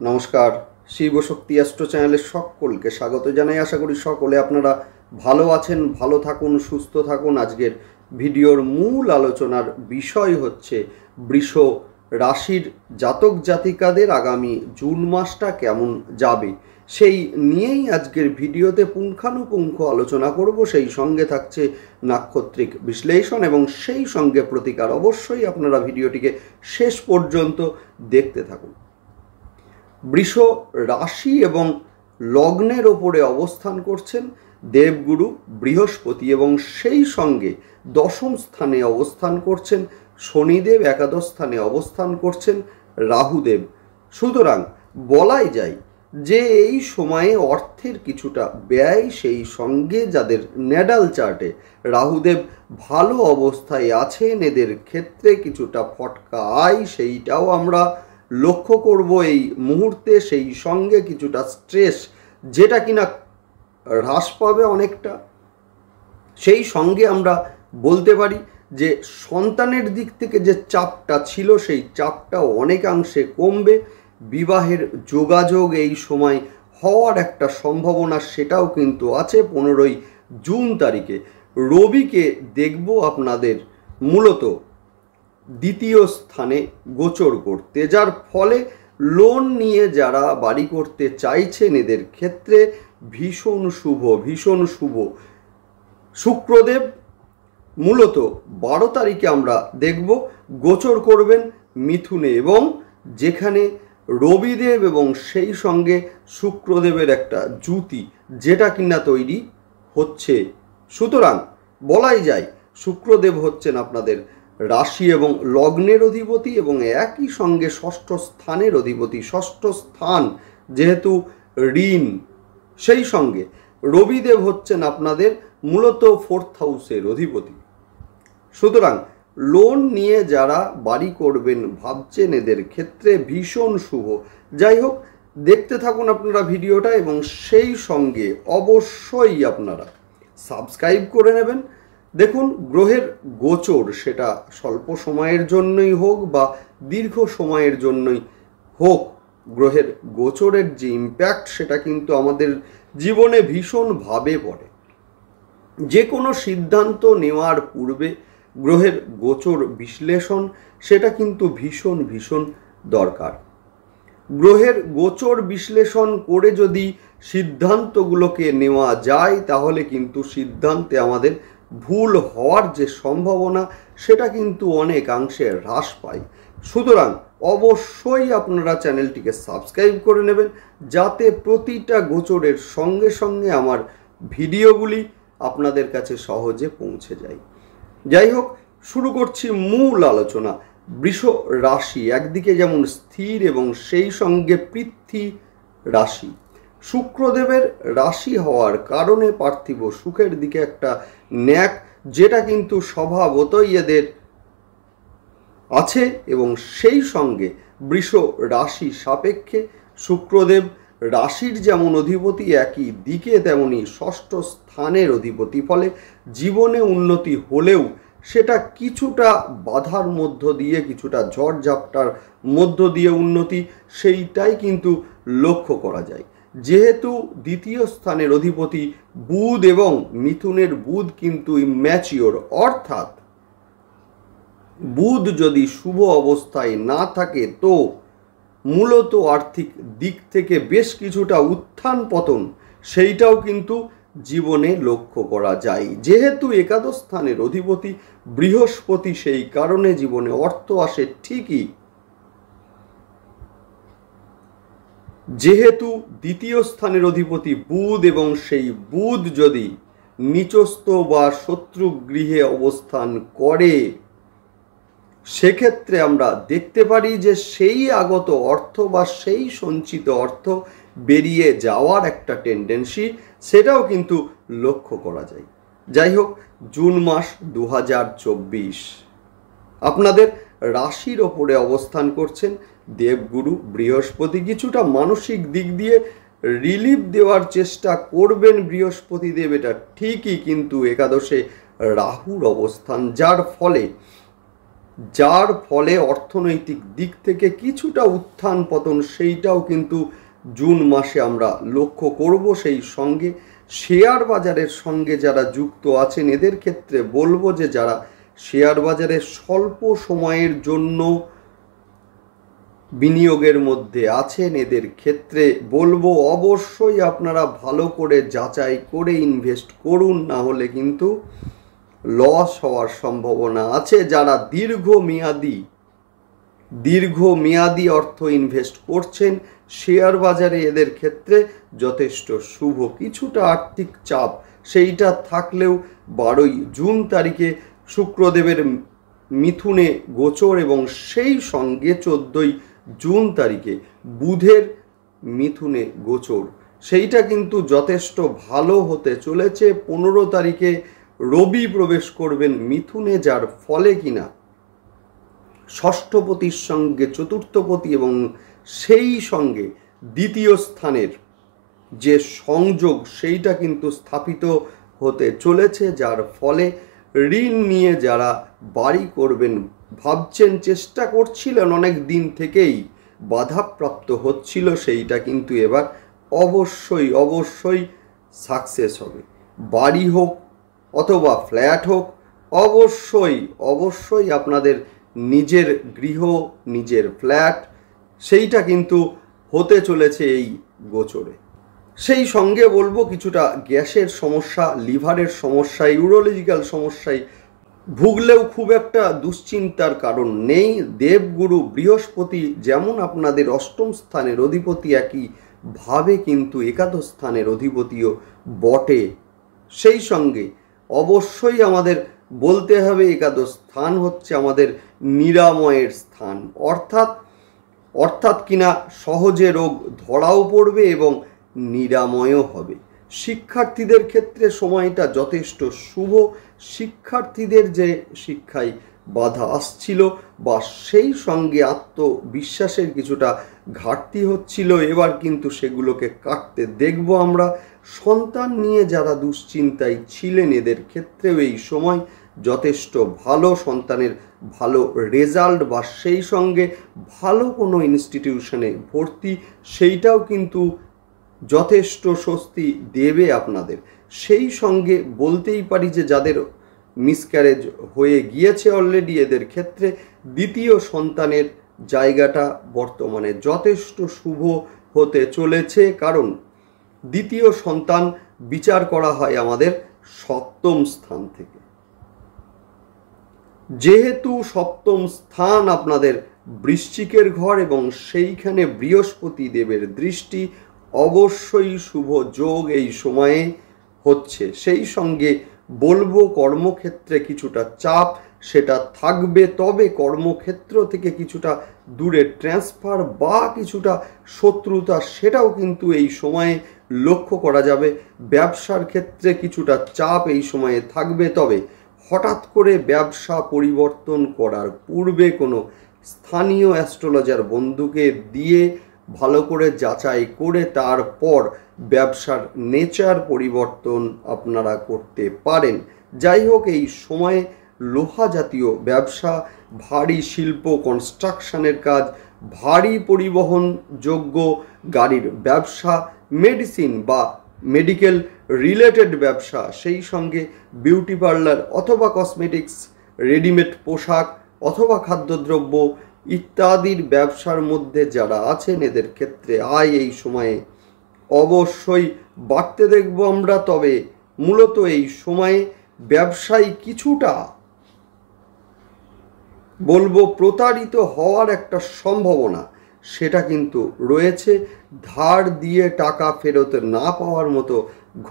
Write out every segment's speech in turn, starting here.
নমস্কার, শিবশক্তি অ্যাস্ট্রো চ্যানেলে সকলকে স্বাগত জানাই। আশা করি সকলে আপনারা ভালো আছেন, ভালো থাকুন, সুস্থ থাকুন। আজকের ভিডিওর মূল আলোচনার বিষয় হচ্ছে বৃষ রাশির জাতক জাতিকাদের আগামী জুন মাসটা কেমন যাবে সেই নিয়েই আজকের ভিডিওতে পুঙ্খানুপুঙ্খ আলোচনা করব। সেই সঙ্গে থাকছে নাক্ষত্রিক বিশ্লেষণ এবং সেই সঙ্গে প্রতিকার। অবশ্যই আপনারা ভিডিওটিকে শেষ পর্যন্ত দেখতে থাকুন। বৃষ রাশি এবং লগ্নের ওপরে অবস্থান করছেন দেবগুরু বৃহস্পতি এবং সেই সঙ্গে দশম স্থানে অবস্থান করছেন শনিদেব, একাদশ স্থানে অবস্থান করছেন রাহুদেব। সুতরাং বলাই যায় যে এই সময়ে অর্থের কিছুটা ব্যয়, সেই সঙ্গে যাদের ন্যাডাল চার্টে রাহুদেব ভালো অবস্থায় আছেন এদের ক্ষেত্রে কিছুটা ফটকা আয় সেইটাও আমরা লক্ষ্য করব এই মুহূর্তে। সেই সঙ্গে কিছুটা স্ট্রেস যেটা কিনা হ্রাস পাবে অনেকটা। সেই সঙ্গে আমরা বলতে পারি যে সন্তানের দিক থেকে যে চাপটা ছিল সেই চাপটা অনেকাংশে কমবে। বিবাহের যোগাযোগ এই সময় হওয়ার একটা সম্ভাবনা সেটাও কিন্তু আছে। 15ই জুন তারিখে রবিকে দেখব আপনাদের মূলত দ্বিতীয় স্থানে গোচর করতে, যার ফলে লোন নিয়ে যারা বাড়ি করতে চাইছেন এদের ক্ষেত্রে ভীষণ শুভ, ভীষণ শুভ। শুক্রদেব মূলত 12 তারিখে আমরা দেখব গোচর করবেন মিথুনে, এবং যেখানে রবিদেব এবং সেই সঙ্গে শুক্রদেবের একটা জুতি যেটা কিনা তৈরি হচ্ছে। সুতরাং বলাই যায় শুক্রদেব হচ্ছেন আপনাদের রাশি এবং লগ্নের অধিপতি এবং একই সঙ্গে ষষ্ঠ স্থানের অধিপতি। ষষ্ঠ স্থান যেহেতু ঋণ, সেই সঙ্গে রবিদেব হচ্ছেন আপনাদের মূলত 4th হাউসের অধিপতি। সুতরাং লোন নিয়ে যারা বাড়ি করবেন ভাবছেন এদের ক্ষেত্রে ভীষণ শুভ। যাই হোক, দেখতে থাকুন আপনারা ভিডিওটা এবং সেই সঙ্গে অবশ্যই আপনারা সাবস্ক্রাইব করে নেবেন। দেখুন, গ্রহের গোচর সেটা স্বল্প সময়ের জন্যই হোক বা দীর্ঘ সময়ের জন্যই হোক, গ্রহের গোচরের যে ইম্প্যাক্ট সেটা কিন্তু আমাদের জীবনে ভীষণভাবে পড়ে। যে কোনো সিদ্ধান্ত নেওয়ার পূর্বে গ্রহের গোচর বিশ্লেষণ সেটা কিন্তু ভীষণ ভীষণ দরকার। গ্রহের গোচর বিশ্লেষণ করে যদি সিদ্ধান্তগুলোকে নেওয়া যায় তাহলে কিন্তু সিদ্ধান্তে আমাদের ভুল হওয়ার যে সম্ভাবনা সেটা কিন্তু অনেকাংশে হ্রাস পায়। সুতরাং অবশ্যই আপনারা চ্যানেলটিকে সাবস্ক্রাইব করে নেবেন যাতে প্রতিটা গোচরের সঙ্গে সঙ্গে আমার ভিডিওগুলি আপনাদের কাছে সহজে পৌঁছে যায়। যাই হোক, শুরু করছি মূল আলোচনা। বৃষ রাশি একদিকে যেমন স্থির এবং সেই সঙ্গে পৃথ্বী রাশি, শুক্রদেবের রাশি হওয়ার কারণে পার্থিব সুখের দিকে একটা ন্যাক যেটা কিন্তু স্বভাবতই এদের আছে এবং সেই সঙ্গে বৃষ রাশি সাপেক্ষে শুক্রদেব রাশির যেমন অধিপতি একই দিকে তেমনি ষষ্ঠ স্থানের অধিপতি। ফলে জীবনে উন্নতি হলেও সেটা কিছুটা বাধার মধ্য দিয়ে, কিছুটা ঝড়ঝাপটার মধ্য দিয়ে উন্নতি সেইটাই কিন্তু লক্ষ্য করা যায়। যেহেতু দ্বিতীয় স্থানের অধিপতি বুধ এবং মিথুনের বুধ কিন্তু ইম্যাচিওর, অর্থাৎ বুধ যদি শুভ অবস্থায় না থাকে তো মূলত আর্থিক দিক থেকে বেশ কিছুটা উত্থান পতন সেইটাও কিন্তু জীবনে লক্ষ্য করা যায়। যেহেতু একাদশ স্থানের অধিপতি বৃহস্পতি সেই কারণে জীবনে অর্থ আসে ঠিকই, যেহেতু দ্বিতীয় স্থানের অধিপতি বুধ এবং সেই বুধ যদি নিচস্থ বা শত্রু গৃহে অবস্থান করে সেক্ষেত্রে আমরা দেখতে পারি যে সেই আগত অর্থ বা সেই সঞ্চিত অর্থ বেরিয়ে যাওয়ার একটা টেন্ডেন্সি সেটাও কিন্তু লক্ষ্য করা যায়। যাই হোক, জুন মাস 2024 আপনাদের রাশির ওপরে অবস্থান করছেন দেবগুরু বৃহস্পতি। কিছুটা মানসিক দিক দিয়ে রিলিফ দেওয়ার চেষ্টা করবেন বৃহস্পতি দেব, এটা ঠিকই, কিন্তু একাদশে রাহুর অবস্থান যার ফলে যার ফলে অর্থনৈতিক দিক থেকে কিছুটা উত্থান পতন সেইটাও কিন্তু জুন মাসে আমরা লক্ষ্য করব। সেই সঙ্গে শেয়ার বাজারের সঙ্গে যারা যুক্ত আছেন এদের ক্ষেত্রে বলবো যে যারা শেয়ার বাজারে স্বল্প সময়ের জন্য বিনিয়োগের মধ্যে আছেন এদের ক্ষেত্রে বলবো অবশ্যই আপনারা ভালো করে যাচাই করে ইনভেস্ট করুন, না হলে কিন্তু লস হওয়ার সম্ভাবনা আছে। যারা দীর্ঘমেয়াদী অর্থ ইনভেস্ট করছেন শেয়ার বাজারে এদের ক্ষেত্রে যথেষ্ট শুভ। কিছুটা আর্থিক চাপ সেইটা থাকলেও 12ই জুন তারিখে শুক্রদেবের মিথুনে গোচর এবং সেই সঙ্গে 14ই জুন তারিখে বুধের মিথুনে গোচর, সেইটা কিন্তু যথেষ্ট ভালো হতে চলেছে। 15 তারিখে রবি প্রবেশ করবেন মিথুনে, যার ফলে কিনা ষষ্ঠপতির সঙ্গে চতুর্থপতি এবং সেই সঙ্গে দ্বিতীয় স্থানের যে সংযোগ সেইটা কিন্তু স্থাপিত হতে চলেছে, যার ফলে ঋণ নিয়ে যারা বাড়ি করবেন ভাবছেন, চেষ্টা করছিলেন অনেক দিন থেকেই, বাধাপ্রাপ্ত হচ্ছিল, সেইটা কিন্তু এবার অবশ্যই সাকসেস হবে। বাড়ি হোক অথবা ফ্ল্যাট হোক, অবশ্যই আপনাদের নিজের গৃহ, নিজের ফ্ল্যাট সেইটা কিন্তু হতে চলেছে এই গোচরে। সেই সঙ্গে বলবো কিছুটা গ্যাসের সমস্যা, লিভারের সমস্যা, ইউরোলজিক্যাল সমস্যায় ভুগলেও খুব একটা দুশ্চিন্তার কারণ নেই। দেবগুরু বৃহস্পতি যেমন আপনাদের অষ্টম স্থানের অধিপতি, একইভাবে কিন্তু একাদশ স্থানের অধিপতিও বটে। সেই সঙ্গে অবশ্যই আমাদের বলতে হবে একাদশ স্থান হচ্ছে আমাদের নিরাময়ের স্থান, অর্থাৎ কিনা সহজে রোগ ধরাও পড়বে এবং নিরাময়ও হবে। শিক্ষার্থীদের ক্ষেত্রে সময়টা যথেষ্ট শুভ। শিক্ষার্থীদের যে শিক্ষায় বাধা আসছিল বা সেই সঙ্গে আত্মবিশ্বাসের কিছুটা ঘাটতি হচ্ছিল, এবার কিন্তু সেগুলোকে কাটতে দেখব আমরা। সন্তান নিয়ে যারা দুশ্চিন্তায় ছিলেন এদের ক্ষেত্রেও এই সময় যথেষ্ট ভালো, সন্তানের ভালো রেজাল্ট বা সেই সঙ্গে ভালো কোনো ইনস্টিটিউশনে ভর্তি সেইটাও কিন্তু যথেষ্ট স্বস্তি দেবে আপনাদের। সেই সঙ্গে বলতেই পারি যে যাদের মিসক্যারেজ হয়ে গিয়েছে অলরেডি এদের ক্ষেত্রে দ্বিতীয় সন্তানের জায়গাটা বর্তমানে যথেষ্ট শুভ হতে চলেছে, কারণ দ্বিতীয় সন্তান বিচার করা হয় আমাদের সপ্তম স্থান থেকে। যেহেতু সপ্তম স্থান আপনাদের বৃশ্চিকের ঘর এবং সেইখানে বৃহস্পতি দেবের দৃষ্টি, অবশ্যই শুভ যোগ এই সময়ে হচ্ছে। সেই সঙ্গে বলবো কর্মক্ষেত্রে কিছুটা চাপ সেটা থাকবে, তবে কর্মক্ষেত্র থেকে কিছুটা দূরে ট্রান্সফার বা কিছুটা শত্রুতা সেটাও কিন্তু এই সময়ে লক্ষ্য করা যাবে। ব্যবসার ক্ষেত্রে কিছুটা চাপ এই সময়ে থাকবে, তবে হঠাৎ করে ব্যবসা পরিবর্তন করার পূর্বে কোনো স্থানীয় অ্যাস্ট্রোলজার বন্ধুকে দিয়ে ভালো করে যাচাই করে তারপর ব্যবসার নেচার পরিবর্তন আপনারা করতে পারেন। যাই হোক, এই সময়ে লোহা জাতীয় ব্যবসা, ভারী শিল্প, কনস্ট্রাকশনের কাজ, ভারী পরিবহনযোগ্য গাড়ির ব্যবসা, মেডিসিন বা মেডিকেল রিলেটেড ব্যবসা, সেই সঙ্গে বিউটি পার্লার অথবা কসমেটিক্স, রেডিমেড পোশাক অথবা খাদ্যদ্রব্য ইত্যাদির ব্যবসার মধ্যে যারা আছেন এদের ক্ষেত্রে আয় এই সময়ে অবশ্যই বাড়তে দেখব আমরা। তবে মূলত এই সময়ে ব্যবসায়ী কিছুটা বলবো প্রতারিত হওয়ার একটা সম্ভাবনা সেটা কিন্তু রয়েছে। ধার দিয়ে টাকা ফেরত না পাওয়ার মতো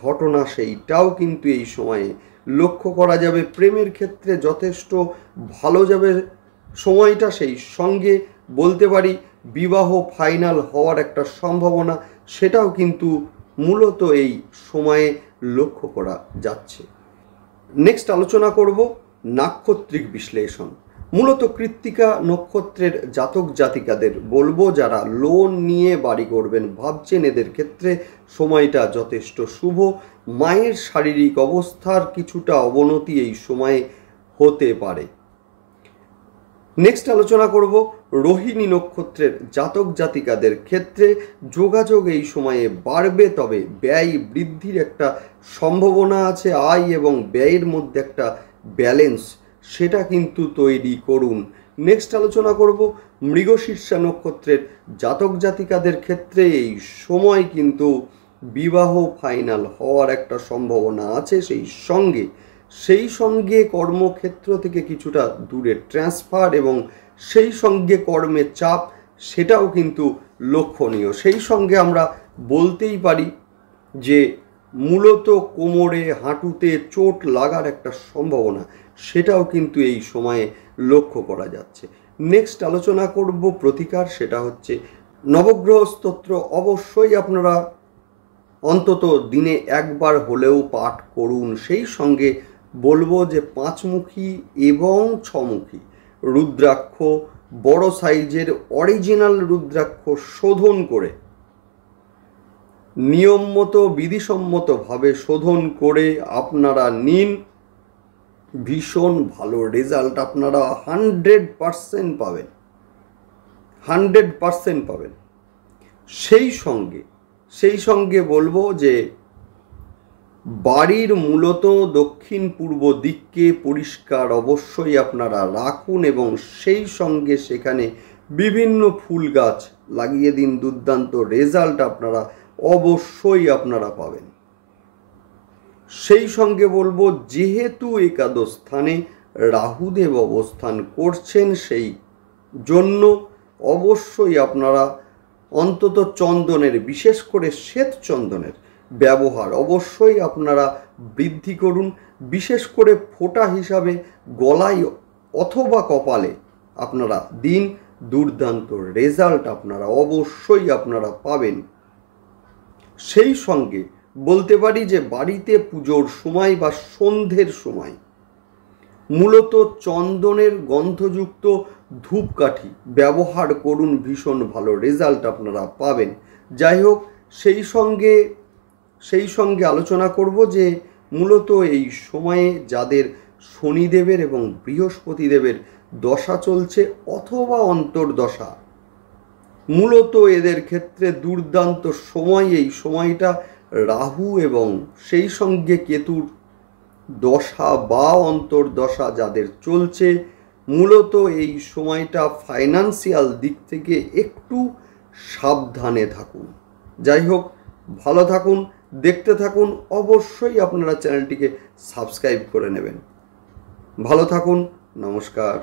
ঘটনা সেইটাও কিন্তু এই সময়ে লক্ষ্য করা যাবে। প্রেমের ক্ষেত্রে যথেষ্ট ভালো যাবে সময়টা, সেই সঙ্গে বলতে পারি বিবাহ ফাইনাল হওয়ার একটা সম্ভাবনা সেটাও কিন্তু মূলত এই সময়ে লক্ষ্য করা যাচ্ছে। নেক্সট আলোচনা করব নাক্ষত্রিক বিশ্লেষণ। মূলত কৃত্তিকা নক্ষত্রের জাতক জাতিকাদের বলবো যারা লোন নিয়ে বাড়ি করবেন ভাবছেন এদের ক্ষেত্রে সময়টা যথেষ্ট শুভ। মায়ের শারীরিক অবস্থার কিছুটা অবনতি এই সময়ে হতে পারে। নেক্সট আলোচনা করব রোহিণী নক্ষত্রের জাতক জাতিকাদের ক্ষেত্রে যোগাযোগ এই সময়ে বাড়বে, তবে ব্যয় বৃদ্ধির একটা সম্ভাবনা আছে। আয় এবং ব্যয়ের মধ্যে একটা ব্যালেন্স সেটা কিন্তু তৈরি করুন। নেক্সট আলোচনা করব মৃগশীর্ষা নক্ষত্রের জাতক জাতিকাদের ক্ষেত্রে এই সময় কিন্তু বিবাহ ফাইনাল হওয়ার একটা সম্ভাবনা আছে। সেই সঙ্গে কর্মক্ষেত্র থেকে কিছুটা দূরে ট্রান্সফার এবং সেই সঙ্গে কর্মের চাপ সেটাও কিন্তু লক্ষণীয়। সেই সঙ্গে আমরা বলতেই পারি যে মূলত কোমরে হাঁটুতে চোট লাগার একটা সম্ভাবনা সেটাও কিন্তু এই সময়ে লক্ষ্য করা যাচ্ছে। নেক্সট আলোচনা করব প্রতিকার, সেটা হচ্ছে নবগ্রহ স্তোত্র। অবশ্যই আপনারা অন্তত দিনে একবার হলেও পাঠ করুন। সেই সঙ্গে বলবো যে 5মুখী এবং 6মুখী রুদ্রাক্ষ, বড় সাইজের অরিজিনাল রুদ্রাক্ষ শোধন করে নিয়ম মতো বিধিসম্মতভাবে শোধন করে আপনারা নিন। ভীষণ ভালো রেজাল্ট আপনারা 100% পাবেন, 100% পাবেন। সেই সঙ্গে বলবো যে বাড়ির মূলত দক্ষিণ পূর্ব দিককে পরিষ্কার অবশ্যই আপনারা রাখুন এবং সেই সঙ্গে সেখানে বিভিন্ন ফুল গাছ লাগিয়ে দিন। দুর্দান্ত রেজাল্ট অবশ্যই আপনারা পাবেন। সেই সঙ্গে বলবো যেহেতু একাদশ স্থানে রাহুদেব অবস্থান করছেন, সেই জন্য অবশ্যই আপনারা অন্তত চন্দনের, বিশেষ করে শ্বেত চন্দনের ব্যবহার অবশ্যই আপনারা বৃদ্ধি করুন। বিশেষ করে ফোঁটা হিসাবে গলায় অথবা কপালে আপনারা দিন। দুর্দান্ত রেজাল্ট অবশ্যই আপনারা পাবেন। সেই সঙ্গে বলতে পারি যে বাড়িতে পুজোর সময় বা সন্ধ্যের সময় মূলত চন্দনের গন্ধযুক্ত ধূপকাঠি ব্যবহার করুন, ভীষণ ভালো রেজাল্ট আপনারা পাবেন। যাই হোক, সেই সঙ্গে আলোচনা করব যে মূলত এই সময়ে যাদের শনিদেবের এবং বৃহস্পতিদেবের দশা চলছে অথবা অন্তর্দশা, মূলত এদের ক্ষেত্রে দুর্দান্ত সময়। এই সময়টা রাহু এবং সেই সঙ্গে কেতুর দশা বা অন্তর্দশা যাদের চলছে, মূলত এই সময়টা ফাইন্যান্সিয়াল দিক থেকে একটু সাবধানে থাকুন। যাই হোক, ভালো থাকুন, দেখতে থাকুন। অবশ্যই আপনারা চ্যানেলটিকে সাবস্ক্রাইব করে নেবেন। ভালো থাকুন, নমস্কার।